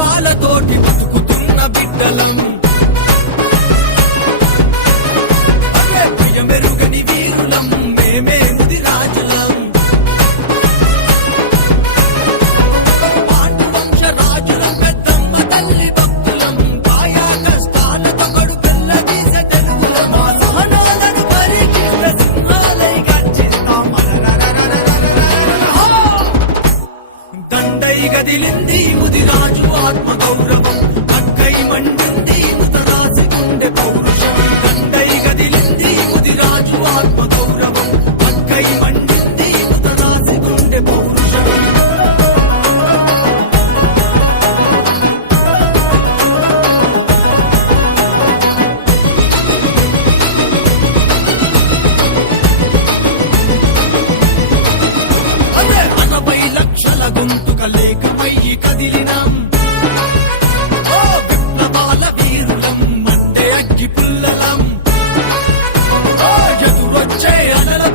వాళ్ళతోటి బతుకుతున్న బిడ్డలం. కొండై గదిలింది ముదిరాజు ఆత్మ గౌరవం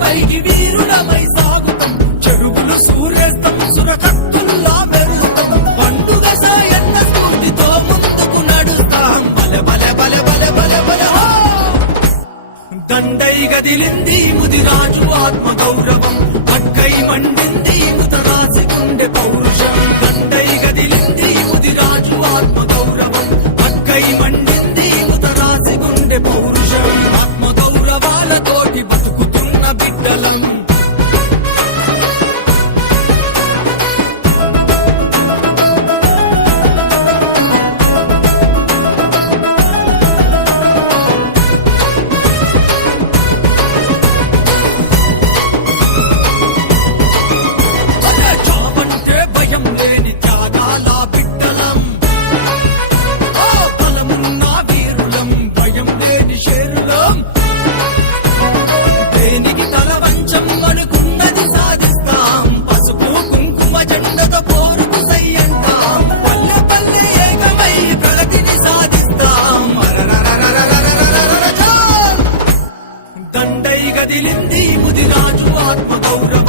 పైకి వీరులమై సాగుతాం. చెడుగులు సూర్యాస్తం సురకత్తుల్లా పెరుగుతాం పండుగ సాయన్న స్ఫూర్తితో ముందుకు నడుస్తాం. బల బల బల బల బల బల దండై గదిలింది ముదిరాజు ఆత్మ గౌరవం అక్కై మండింది ముతరాసి గుండె పౌ నింది ముది రాజు ఆత్మ గౌరవ.